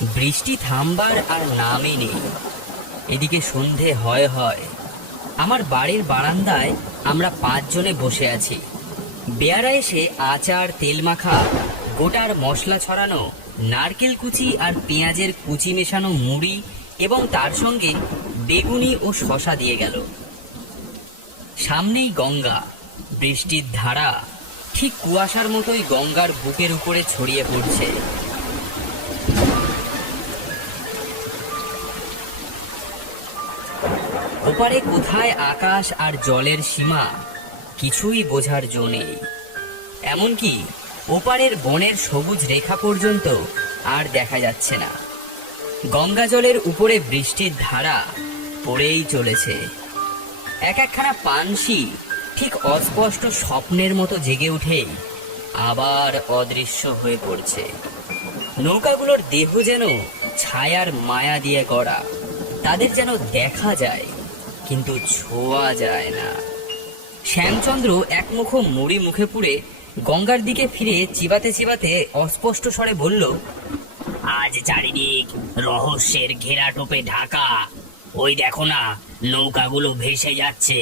বৃষ্টি থামবার আর নামই নেই। এদিকে সন্ধে হয় হয়। আমার বাড়ির বারান্দায় আমরা 5 জনে বসে আছি। বেয়ারা এসে আচার, তেল মাখা, গোটার মশলা ছড়ানো, নারকেল কুচি আর পেঁয়াজের কুচি মেশানো মুড়ি এবং তার সঙ্গে বেগুনি ও শশা দিয়ে গেল। সামনেই গঙ্গা, বৃষ্টির ধারা ঠিক কুয়াশার মতোই গঙ্গার বুকের উপরে ছড়িয়ে পড়ছে। ওপারে কোথায় আকাশ আর জলের সীমা কিছুই বোঝার জো নেই। এমনকি ওপারের বনের সবুজ রেখা পর্যন্ত আর দেখা যাচ্ছে না। গঙ্গা জলের উপরে বৃষ্টির ধারা পড়েই চলেছে। একখানা পানসি ঠিক অস্পষ্ট স্বপ্নের মতো জেগে উঠে আবার অদৃশ্য হয়ে পড়ছে। নৌকাগুলোর দেহ যেন ছায়ার মায়া দিয়ে গড়া। তাদের যেন দেখা যায় কিন্তু ছোঁয়া যায় না। শ্যামচন্দ্র একমুখো মুড়ি মুখে পুরে গঙ্গার দিকে ফিরে চিবাতে চিবাতে অস্পষ্ট স্বরে বলল, আজ চারিদিক রহস্যের ঘেরা টোপে ঢাকা। ওই দেখো না, নৌকাগুলো ভেসে যাচ্ছে,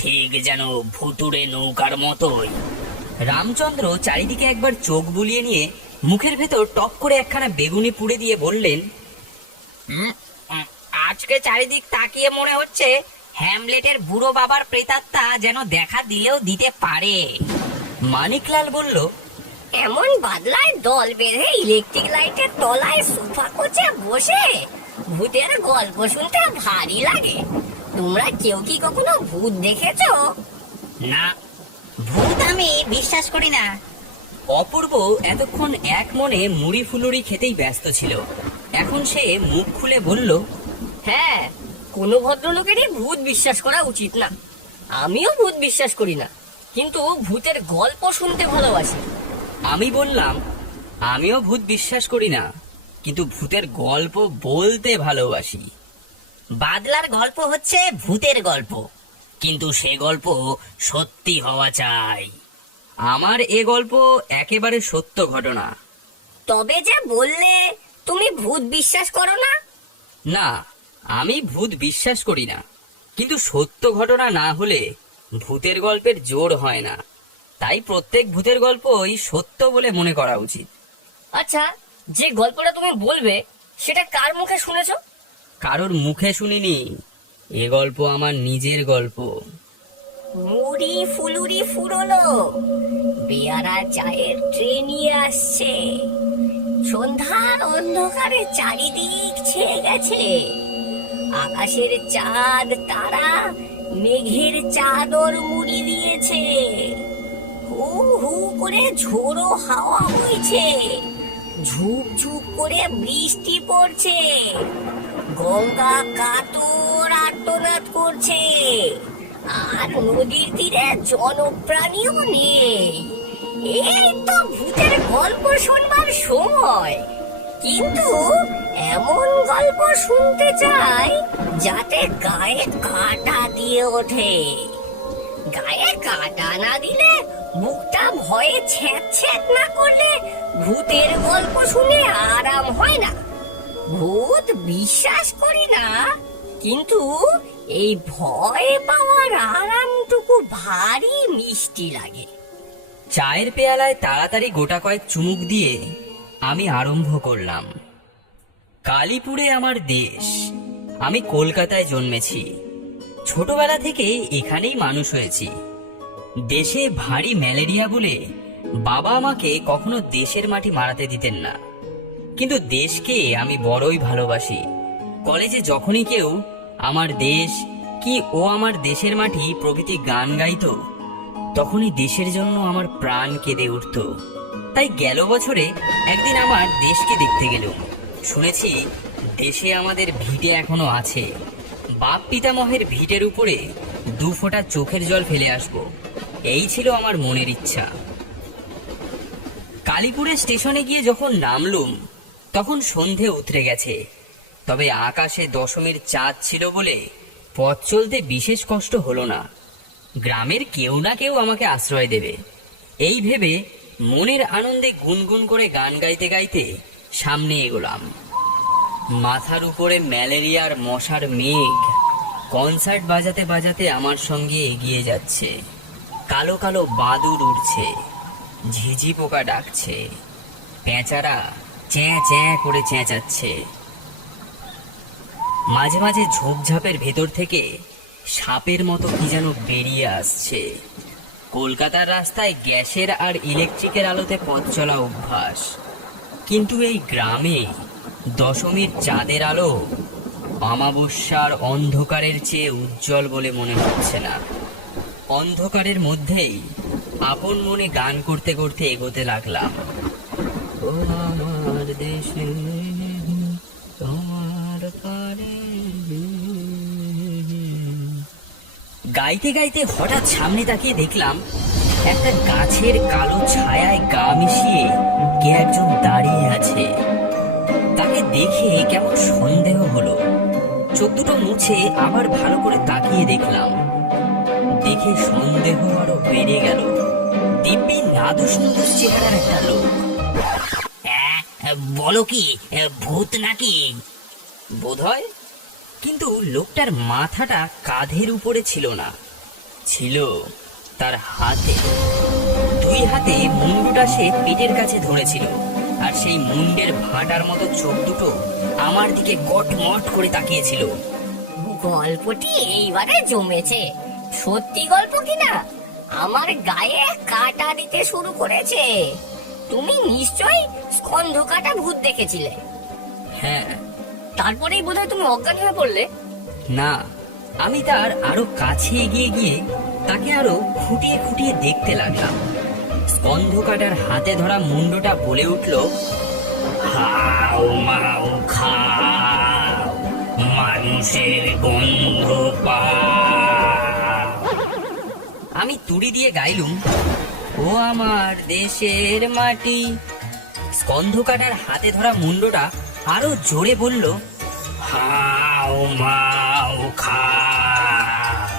ঠিক যেন ভুতুড়ে নৌকার মতোই। রামচন্দ্র চারিদিকে একবার চোখ বুলিয়ে নিয়ে মুখের ভেতর টপ করে একখানা বেগুনি পুড়ে দিয়ে বললেন, আজকে চারিদিক তাকিয়ে মনে হচ্ছে হ্যামলেটের বুড়ো বাবার প্রেতাত্মা যেন দেখা দিলেও দিতে পারে। মানিকলাল বলল, এমন বাদলায় দল বেঁধে ইলেকট্রিক লাইটের তলায় সোফা কোচে বসে ভূতের গল্প শুনতে ভারী লাগে। তোমরা কেউ কি কখনো ভূত দেখেছো? না, ভূত আমি বিশ্বাস করি না। অপূর্ব এতক্ষণ এক মনে মুড়ি ফুলুরি খেতেই ব্যস্ত ছিল। এখন সে মুখ খুলে বলল, হ্যাঁ, কোনো ভদ্রলোকেরই ভূত বিশ্বাস করা উচিত না। আমিও ভূত বিশ্বাস করি না, কিন্তু ভূতের গল্প শুনতে ভালোবাসি। আমি বললাম, আমিও ভূত বিশ্বাস করি না, কিন্তু ভূতের গল্প বলতে ভালোবাসি। বাদলার গল্প হচ্ছে ভূতের গল্প, কিন্তু সে গল্প সত্যি হওয়া চাই। আমার এ গল্প একেবারে সত্য ঘটনা। তবে যে বললে তুমি ভূত বিশ্বাস করো না। না, আমি ভূত বিশ্বাস করি না, কিন্তু সত্য ঘটনা না হলে ভূতের গল্পের জোর হয় না। তাই প্রত্যেক ভূতের গল্পই সত্য বলে মনে করা উচিত। আচ্ছা, যে গল্পটা তুমি বলবে সেটা কার মুখে শুনেছো? কারোর মুখে শুনিনি, এ গল্প আমার নিজের গল্প। মুড়ি ফুলুরি ফুরোলো, বেয়ারা চায়ের ট্রে নিয়ে আসছে। সন্ধ্যার অন্ধকারে চারিদিক ছেয়ে গেছে। আকাশের চাঁদ তারা মেঘের চাদর মুড়ি দিয়েছে। হু হু করে ঝোড়ো হাওয়া বইছে, ঝুপ ঝুপ করে বৃষ্টি পড়ছে। গঙ্গা কাতর আর্তনাদ করছে, আর নদীর তীরে জনপ্রাণীও নেই। এই তো ভূতের গল্প শুনবার সময়, কিন্তু এমন গল্প শুনতে চাই যাতে গায়ে কাঁটা দিয়ে ওঠে। গায়ে কাঁটা না দিলে, বুকটা ভয়ে ছ্যাঁত ছ্যাঁত না করলে ভূতের গল্প শুনে আরাম হয় না। ভূত বিশ্বাস করি না, কিন্তু এই ভয় পাওয়ার আরামটুকু ভারী মিষ্টি লাগে। চায়ের পেয়ালায় তাড়াতাড়ি গোটা কয়েক চুমুক দিয়ে আমি আরম্ভ করলাম। কালীপুরে আমার দেশ। আমি কলকাতায় জন্মেছি। ছোটবেলা থেকে এখানেই মানুষ হয়েছি। দেশে ভারী ম্যালেরিয়া বলে বাবা আমাকে কখনো দেশের মাটি মারাতে দিতেন না, কিন্তু দেশকে আমি বড়ই ভালোবাসি। কলেজে যখনই কেউ আমার দেশ কি ও আমার দেশের মাটি প্রভৃতি গান গাইতো, তখনই দেশের জন্য আমার প্রাণ কেঁদে উঠত। তাই গেল বছরে একদিন আমার দেশকে দেখতে গেলুম। শুনেছি দেশে আমাদের ভিটে এখনো আছে। বাপ পিতামহের ভিটের উপরে 2 ফোঁটা চোখের জল ফেলে আসব, এই ছিল আমার মনের ইচ্ছা। কালীপুরে স্টেশনে গিয়ে যখন নামলুম, তখন সন্ধে উতরে গেছে। তবে আকাশে দশমীর চাঁদ ছিল বলে পথ চলতে বিশেষ কষ্ট হলো না। গ্রামের কেউ না কেউ আমাকে আশ্রয় দেবে, এই ভেবে মনের আনন্দে গুনগুন করে গান গাইতে গাইতে সামনে এগোলাম। মাথার উপরে ম্যালেরিয়ার মশার মেঘ কনসার্ট বাজাতে বাজাতে আমার সঙ্গে এগিয়ে যাচ্ছে। কালো কালো বাদুড় উড়ছে, ঝিঝি পোকা ডাকছে, পেঁচারা চ্যাঁ চ্যাঁ করে চেঁচাচ্ছে। মাঝে মাঝে ঝোপঝাপের ভেতর থেকে সাপের মতো কি যেন বেরিয়ে আসছে। কলকাতার রাস্তায় গ্যাসের আর ইলেকট্রিকের আলোতে পথ চলা অভ্যাস, কিন্তু এই গ্রামে দশমীর চাঁদের আলো অমাবস্যার অন্ধকারের চেয়ে উজ্জ্বল বলে মনে হচ্ছে না। অন্ধকারের মধ্যেই আপন মনে গান করতে করতে এগোতে লাগলাম। ও আমার দেশে তোমার পারে। গাইতে গাইতে হঠাৎ সামনে তাকিয়ে দেখলাম একটা গাছের কালো ছায়ায় গা মিশিয়ে কে একজন দাঁড়িয়ে আছে। তাকে দেখে কেমন সন্দেহ হলো। চোখ দুটো মুছে আবার ভালো করে তাকিয়ে দেখলাম। দেখে সন্দেহ আরো বেড়ে গেল। দিব্যি নাদুস নুদুস চেহারার একটা লোক। বলো কি, ভূত নাকি? বোধহয়, কিন্তু লোকটার মাথাটা কাঁধের উপরে ছিল না, ছিল তার হাতে। দুই হাতে মুন্ডুটা সে পেটের কাছে ধরেছিল, আর সেই মুন্ডের ভাঁটার মতো চোখ দুটো আমার দিকে গটমট করে তাকিয়েছিল। গল্পটি এইবারে জমেছে। সত্যি গল্প কিনা আমার গায়ে কাটা দিতে শুরু করেছে। তুমি নিশ্চয়ই স্কন্ধ কাটা ভূত দেখেছিলে। হ্যাঁ। তারপরেই বোধহয় তুমি অজ্ঞান হয়ে পড়লে। না, আমি তার আরো কাছে এগিয়ে গিয়ে তাকে আরো খুঁটিয়ে খুঁটিয়ে দেখতে লাগলাম। স্কন্ধ কাটার হাতে ধরা মুন্ডটা বলে উঠল, হাও মাও খাও, মানুষের গন্ধ পাও। আমি তুড়ি দিয়ে গাইলুম, ও আমার দেশের মাটি। স্কন্ধ কাটার হাতে ধরা মুন্ডটা আরো জোরে বলল, হাও মাও খাও।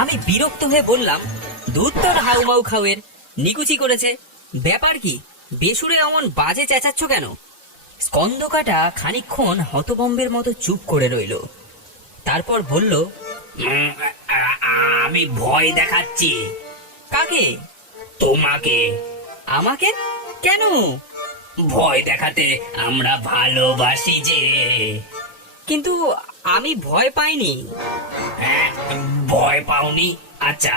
আমি বিরক্ত হয়ে বললাম, দুধ তোর হাউ মাউ খাওয়ের, নিকুচি করেছে। ব্যাপার কি, বেসুরে অমন বাজে চেঁচাচ্ছ কেন? স্কন্ধ কাটা খানিকক্ষণ হতভম্বের মতো চুপ করে রইল। তারপর বলল, আমি ভয় দেখাচ্ছি। কাকে? তোমাকে। আমাকে কেন? ভয় দেখাতে আমরা ভালোবাসি যে। কিন্তু আমি ভয় পাইনি। ভয় পাওনি? আচ্ছা,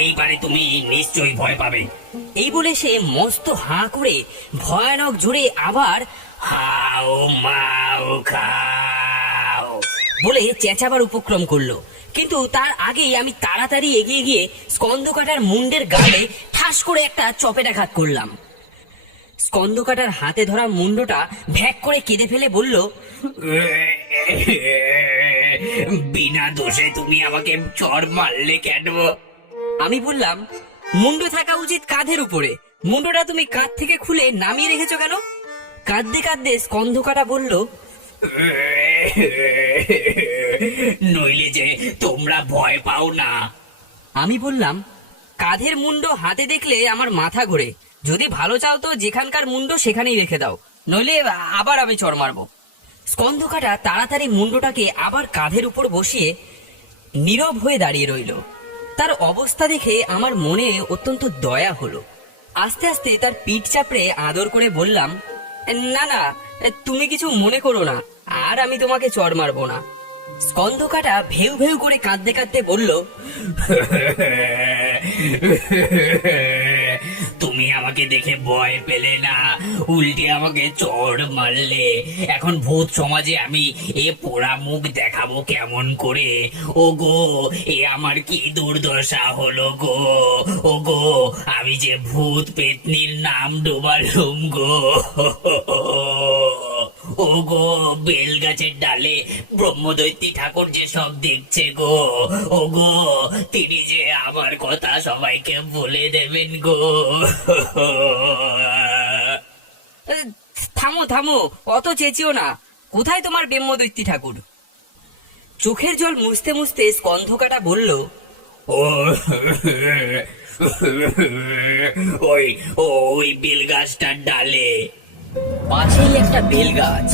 এইবারে তুমি নিশ্চয়ই ভয় পাবে। এই বলে সে মস্ত হাঁ করে ভয়ানক জোরে আবার হাও মাও খাও বলে চেঁচাবার উপক্রম করলো। কিন্তু তার আগেই আমি তাড়াতাড়ি এগিয়ে গিয়ে স্কন্ধ কাটার মুন্ডের গালে ঠাস করে একটা চপেটাঘাত করলাম। স্কন্ধ কাটার হাতে ধরা মুন্ডটা ভ্যাক করে কেঁদে ফেলে বলল, বিনা দোষে তুমি আমাকে চড় মারলে কেন? আমি বললাম, মুন্ড থাকা উচিত কাঁধের উপরে, মুন্ডটা তুমি কাঁধ থেকে খুলে নামিয়ে রেখেছো কেন? কাঁদতে কাঁদতে স্কন্ধ কাটা বলল, নইলে যে তোমরা ভয় পাও না। আমি বললাম, কাঁধের মুন্ড হাতে দেখলে আমার মাথা ঘোরে। যদি ভালো চাও তো যেখানকার মুন্ড সেখানেই রেখে দাও, নইলে আবার আমি চড় মারবো। স্কন্ধ কাটা তাড়াতাড়ি মুন্ডটাকে আবার কাঁধের উপর বসিয়ে নীরব হয়ে দাঁড়িয়ে রইল। তার অবস্থা দেখে আমার মনে অত্যন্ত দয়া হলো। আস্তে আস্তে তার পিঠ চাপড়ে আদর করে বললাম, না না, তুমি কিছু মনে করো না, আর আমি তোমাকে চড় মারবো না। স্কন্ধ কাটা ভেউ ভেউ করে কাঁদতে কাঁদতে বলল, তুমি আমাকে দেখে ভয় পেলে না, উল্টে আমাকে চড় মারলে। এখন ভূত সমাজে আমি এ পোড়া মুখ দেখাবো কেমন করে? ও গো, এ আমার কি দুর্দশা হলো গো! ও গো, আমি যে ভূত পেতনির নাম ডোবালুম গো! ও গো, বেল গাছের ডালে ব্রহ্মদৈত্যী ঠাকুর যে সব দেখছে গো! ও গো, তিনি যে আমার কথা সবাইকে বলে দেবেন গো! থামো থামো, অত চেঁচিও না। কোথায় তোমার ব্রহ্মদৈত্যী ঠাকুর? চোখের জল মুছতে মুছতে স্কন্ধ কাটা বলল, ওই বেল গাছটার ডালে। পাশেই একটা বেল গাছ,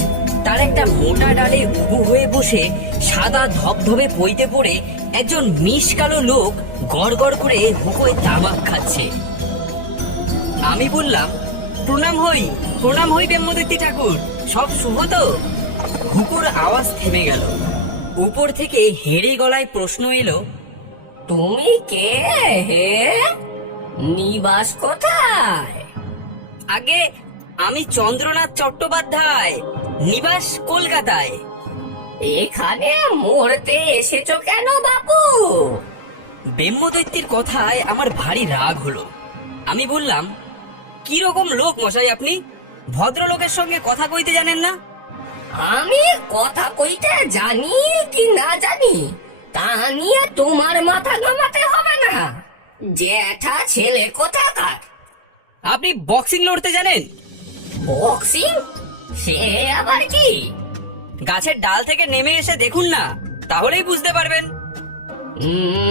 তার একটা মোটা ডালে উবু হয়ে বসে সাদা ধবধবে পইতে পড়ে একজন মিশকালো লোক গড় গড় করে হুকোয় তামাক খাচ্ছে। আমি বললাম, প্রণাম হই ব্রহ্মদত্তি ঠাকুর, সব শুভ তো? হুকুর আওয়াজ থেমে গেল। উপর থেকে হেঁড়ে গলায় প্রশ্ন এলো, তুমি কে হে? নিবাস কোথায়? আগে আমি চন্দ্রনাথ চট্টোপাধ্যায়, নিবাস কলকাতায়। এখানে মরতে এসেছো কেন বাবু? ব্রহ্মদৈত্যের কথায় আমার ভারী রাগ হলো। আমি বললাম, কি রকম লোক মশাই আপনি? ভদ্রলোকের সঙ্গে কথা কইতে জানেন না? আমি কথা কইতে জানি কি না জানি তা নিয়ে তোমার মাথা ঘামাতে হবে না। জ্যাঠা ছেলে কোথাকার? আপনি বক্সিং লড়তে জানেন? বক্সিং? সে আবার কি? গাছের ডাল থেকে নেমে এসে দেখুন না, তাহলেই বুঝতে পারবেন।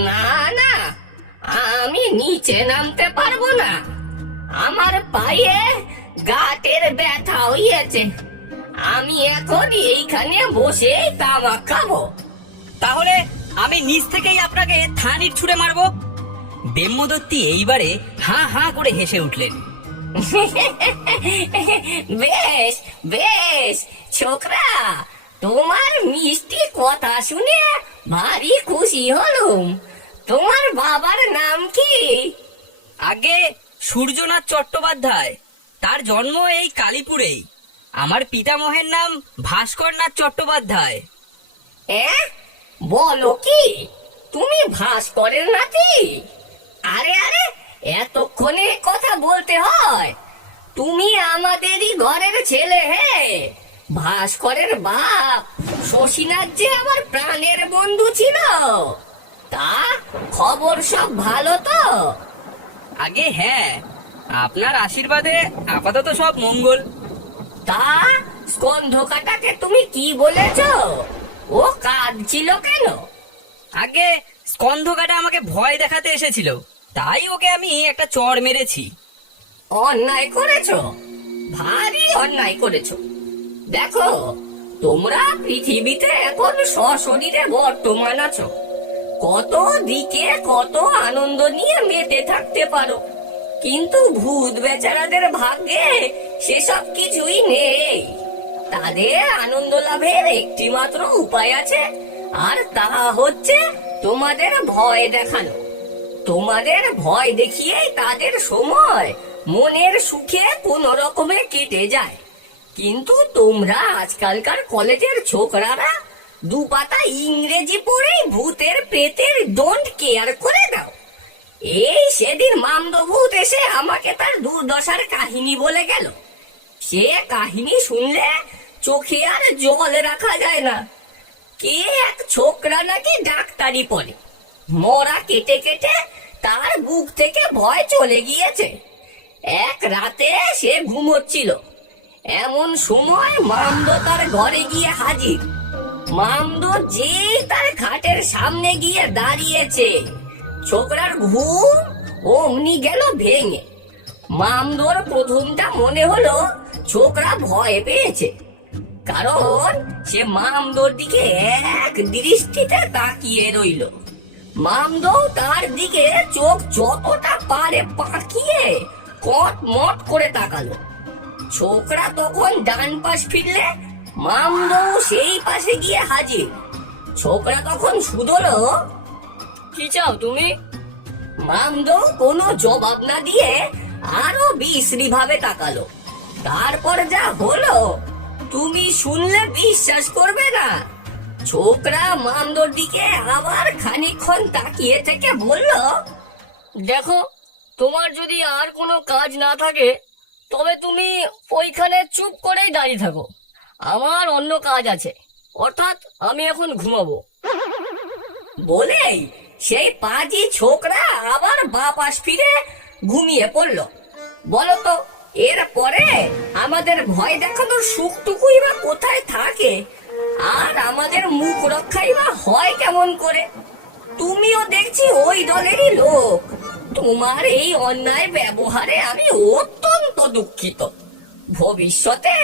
না না, আমি নিচে নামতে পারবো না। আমার পায়ে গাঁটের ব্যথা হইয়াছে। আমি এখন এইখানে বসে তামাক খাবো। তাহলে আমি নিচ থেকেই আপনাকে থানির ছুঁড়ে মারবো। ব্রহ্মদত্তি এইবারে হাঁ হাঁ করে হেসে উঠলেন। বেশ বেশ ছোকরা, তোমার মিষ্টি কথা শুনে ভারী খুশি হলুম। তোমার বাবার নাম কি? আগে সূর্যনাথ চট্টোপাধ্যায়, তার জন্ম এই কালীপুরেই। আমার পিতামহের নাম ভাস্করনাথ চট্টোপাধ্যায়। বলো কি, তুমি ভাস্করের নাতি? আরে আরে, এতক্ষণে কথা বলতে হয়? তুমি আমাদেরই ঘরের ছেলে হে। ভাস্করের বাপ শশীনাথ যে আমার প্রাণের বন্ধু ছিল। তা খবর সব ভালো তো? আগে হ্যাঁ, আপনার আশীর্বাদে আপাতত সব মঙ্গল। তা স্কন্ধকাটাকে তুমি কি বলেছ? ও কাঁদছিল কেন? আগে স্কন্ধকাটা আমাকে ভয় দেখাতে এসেছিল, তাই ওকে আমি একটা চড় মেরেছি। অন্যায় করেছো, ভারী অন্যায় করেছো। দেখো, তোমরা পৃথিবীতে এখন সশরীরে বর্তমান আছো। কত দিকে কত আনন্দ নিয়ে মেতে থাকতে পারো, কিন্তু ভূত বেচারাদের ভাগ্যে সেসব কিছুই নেই। তাদের আনন্দ লাভের একটি মাত্র উপায় আছে, আর তা হচ্ছে তোমাদের ভয় দেখানো। তোমাদের ভয় দেখিয়েই তাদের সময় মনের সুখে কোন রকমে কেটে যায়। কিন্তু তোমরা আজকালকার কলেজের ছোকরারা দুপাতা ইংরেজি পড়েই ভূতের প্রেতের ডোন্ট কেয়ার করে দাও। এই সেদিন মামদো ভূত এসে আমাকে তার দুর্দশার কাহিনী বলে গেল। সে কাহিনী শুনলে চোখে আর জল রাখা যায় না। কে এক ছোকরা নাকি ডাক্তারি পড়ে, মরা কেটে কেটে তার বুক থেকে ভয় চলে গিয়েছে। এক রাতে সে ঘুমোচ্ছিল, এমন সময় মামদো তার ঘরে গিয়ে হাজির। মামদো যে তার খাটের সামনে গিয়ে দাঁড়িয়েছে, ছোকরার ঘুম অমনি গেল ভেঙে। মামদোর প্রথমটা মনে হলো ছোকরা ভয় পেয়েছে, কারণ সে মামদোর দিকে এক দৃষ্টিতে তাকিয়ে রইল। মামদো তার দিকে চোখ যতটা পারে পাকিয়ে কট মট করে তাকালো। ছোকরা তখন ডান পাশ ফিরলে মামদো সেই পাশে গিয়ে হাজির। ছোকরা তখন শুধলো, কি চাও তুমি? মামদো কোনো জবাব না দিয়ে আরো বিশ্রী ভাবে তাকালো। তারপর যা হলো তুমি শুনলে বিশ্বাস করবে না। ছোকরা মামদোর দিকে আবার খানিকক্ষণ তাকিয়ে থেকে বলল, দেখো, তোমার যদি আর কোনো কাজ না থাকে তবে তুমি ওইখানে চুপ করেই দাঁড়িয়ে থাকো। আমার অন্য কাজ আছে, অর্থাৎ আমি এখন ঘুমাবো। বলেই সেই পাজি ছোকরা আবার বাপাস ফিরে ঘুমিয়ে পড়ল। বলো তো, এরপরে আমাদের ভয় দেখানোর সুখটুকুই বা কোথায় থাকে, আর আমাদের মুখ রক্ষাই বা হয় কেমন করে? তুমিও দেখছি ওই দলেরই লোক। তোমার এই অন্যায় ব্যবহারে আমি অত্যন্ত দুঃখিত। ভবিষ্যতে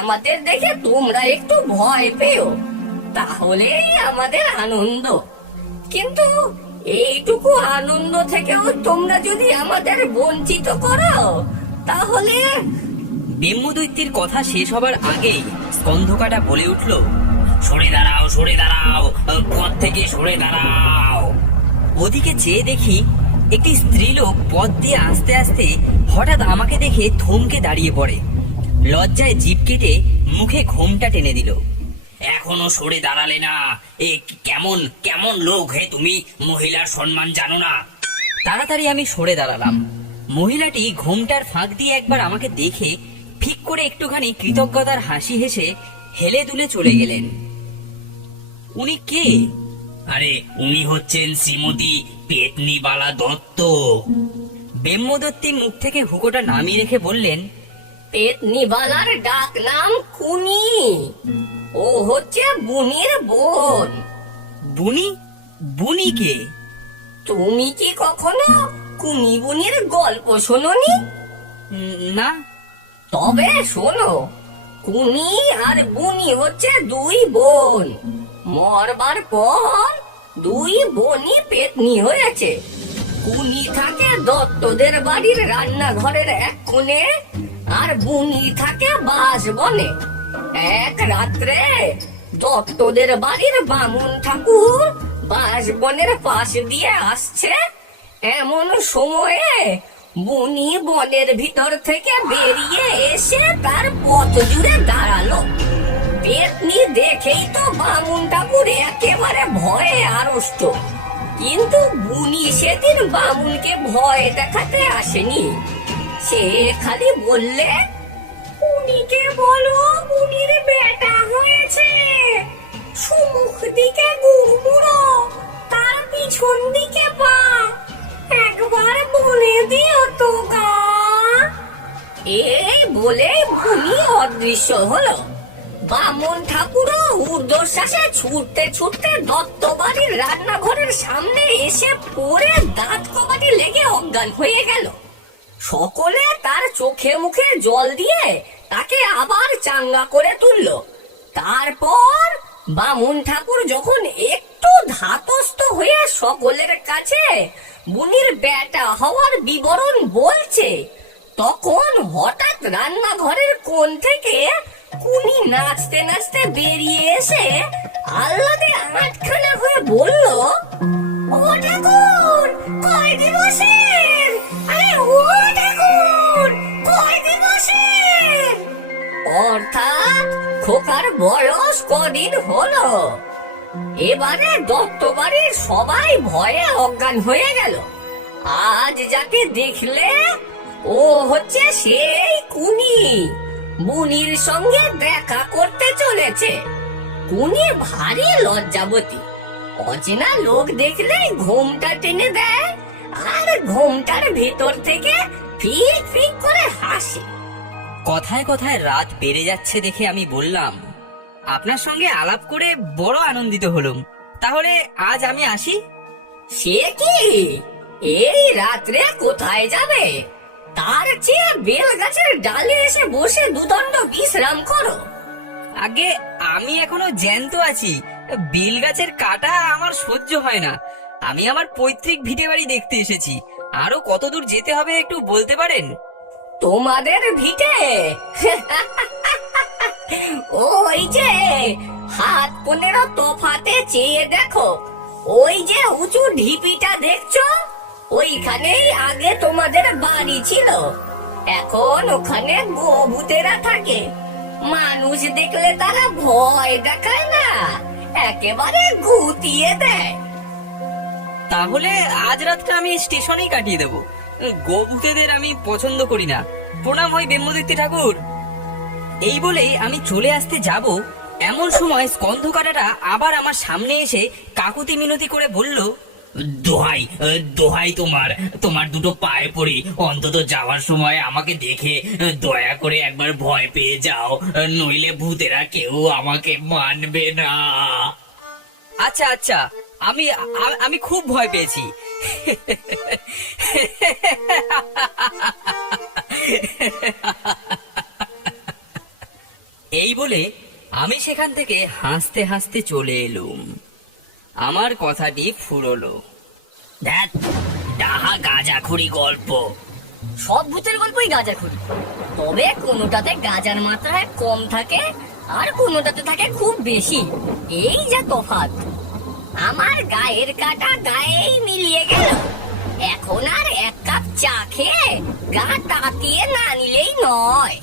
আমাদের দেখে তোমরা একটু ভয় পেও, তাহলেই আমাদের আনন্দ। কিন্তু এইটুকু আনন্দ থেকেও তোমরা যদি আমাদের বঞ্চিত করো, তাহলে ব্রহ্মদৈত্যের কথা শেষ হবার আগেই স্কন্ধকাটা বলে উঠল, সরে দাঁড়াও, সরে দাঁড়াও, পথ থেকে সরে দাঁড়াও। ওদিকে চেয়ে দেখি একটি স্ত্রীলোক পথ দিয়ে আস্তে আস্তে হঠাৎ আমাকে দেখে থমকে দাঁড়িয়ে পড়ে। লজ্জায় জিভ কেটে মুখে ঘোমটা টেনে দিল। এখনো সরে দাঁড়ালে না? এ কেমন কেমন লোক হে তুমি? মহিলার সম্মান জানো না? তাড়াতাড়ি আমি সরে দাঁড়ালাম। মহিলাটি ঘোমটার ফাঁক দিয়ে একবার আমাকে দেখে ঠিক করে একটুখানি কৃতজ্ঞতার হাসি হেসে হেলে দুলে চলে গেলেন। উনি কে? আরে উনি হচ্ছেন শ্রীমতী পেতনিবালা দত্ত। ব্রহ্মদত্তী মুখ থেকে হুকোটা নামিয়ে রেখে বললেন, পেতনিবালার ডাক নাম কুনি। ও হচ্ছে বুনির বোন। বুনি? বুনি কে? তুমি কি কখনো কুনি বুনির গল্প শোনোনি? না। তবে শোনো, কুনি আর বুনি হচ্ছে দুই বোন। মরবার পর দুই বোনই পেতনি হয়েছে। কুনি থাকে দত্তদের বাড়ির রান্নাঘরের এক কোণে, আর বুনি থাকে বাঁশবনে। এক রাত্রে দত্তদের বাড়ির বামুন ঠাকুর বাঁশবনের পাশ দিয়ে আসছে। এমন সময়ে বুনি বনের ভিতর থেকে বেরিয়ে এসে তার পথ জুড়ে দাঁড়ালো। পেতনি দেখেই তো বামুন ঠাকুর একেবারে ভয়ে আড়ষ্ট। কিন্তু বুনি সেদিন বামুনকে ভয় দেখাতে আসেনি। সে খালি বললে, বুনিকে বলো বুনির বেটা হয়েছে। সুমুখ দিকে গুড়মুড়ো, তার পিছন দিকে পা, একবার বলে দিও তো গা। এই বলে বুনি অদৃশ্য হলো। বামুন ঠাকুরও ঊর্ধ্বশ্বাসে ছুটতে ছুটতে দত্ত বাড়ির রান্নাঘরের সামনে এসে পড়ে দাঁত কবাটি লেগে অজ্ঞান হয়ে গেল। সকলে তার চোখে মুখে জল দিয়ে তাকে আবার চাঙ্গা করে তুলল। তারপর বামুন ঠাকুর যখন একটু ধাতস্থ হয়ে সকলের কাছে বুনির বেটা হওয়ার বিবরণ বলছে, তখন হঠাৎ রান্নাঘরের কোণ থেকে কুনি নাচতে নাচতে বেরিয়ে এসে আহ্লাদে আটখানা হয়ে বলল, ও ঠাকুর কয় দিবসের? আরে ও ঠাকুর কয় দিবসের? অর্থাৎ খোকার বয়স কদিন হলো। এবারে দত্ত বাড়ির সবাই ভয়ে অজ্ঞান হয়ে গেল। আজ যাকে দেখলে ও হচ্ছে সেই কুনি, বুনির সঙ্গে দেখা করতে চলেছে। কুনি ভারী লজ্জাবতী। অচেনা লোক দেখলে ঘোমটা টেনে দেয় আর ঘোমটার ভেতর থেকে ফিক ফিক করে হাসে। কথায় কথায় রাত বেড়ে যাচ্ছে দেখে আমি বললাম, আপনার সঙ্গে আলাপ করে বড় আনন্দিত হলাম। তাহলে আজ আমি আসি। সে কি, এই রাত্রে কোথায় যাবে? তার চেয়ে বেল গাছের ডালে এসে বসে দুদণ্ড বিশ্রাম করো। আগে আমি এখনো জ্যান্ত আছি। বেল গাছের কাটা আমার সহ্য হয় না। আমি আমার পৈতৃক ভিটে বাড়ি দেখতে এসেছি। আরো কত দূর যেতে হবে একটু বলতে পারেন? তোমাদের ভিটে? ওই যে হাত 15 তফাতে চেয়ে দেখো, ওই যে উঁচু ঢিপিটা দেখছো, ওইখানেই আগে তোমাদের বাড়ি ছিল। এখন ওখানে গোভূতেরা থাকে। মানুষ দেখলে তারা ভয় দেখায় না, একেবারে গুটিয়ে দেয়। তাহলে আজ রাতটা আমি স্টেশনেই কাটিয়ে দেবো। গোভূতেদের আমি পছন্দ করি না। প্রণাম হয় ব্রহ্মদৈত্য ঠাকুর। এই বলেই আমি চলে আসতে যাব, এমন সময় স্কন্ধকাটাটা আবার আমার সামনে এসে কাকুতি মিনতি করে বলল, দোহাই দোহাই তোমার দুটো পায়ে পড়ি, অন্তত যাওয়ার সময় আমাকে দেখে দয়া করে একবার ভয় পেয়ে যাও, নইলে ভূতেরা কেউ আমাকে মানবে না। আচ্ছা আচ্ছা, আমি আমি খুব ভয় পেয়েছি। এই বলে আমি সেখান থেকে হাসতে হাসতে চলে এলুম। আমার কথাটি ফুরলো। দেখ, ডাহা গাঁজাখুরি গল্প। সব ভূতের গল্পই গাঁজাখুরি, তবে কোনোটাতে গাঁজার মাত্রা কম থাকে আর কোনোটাতে থাকে খুব বেশি। এই যা তফাৎ। আমার গায়ের কাটা গায়েই মিলিয়ে গেল। এখন আর এক কাপ চা খেয়ে গা তাতিয়ে না নিলেই নয়।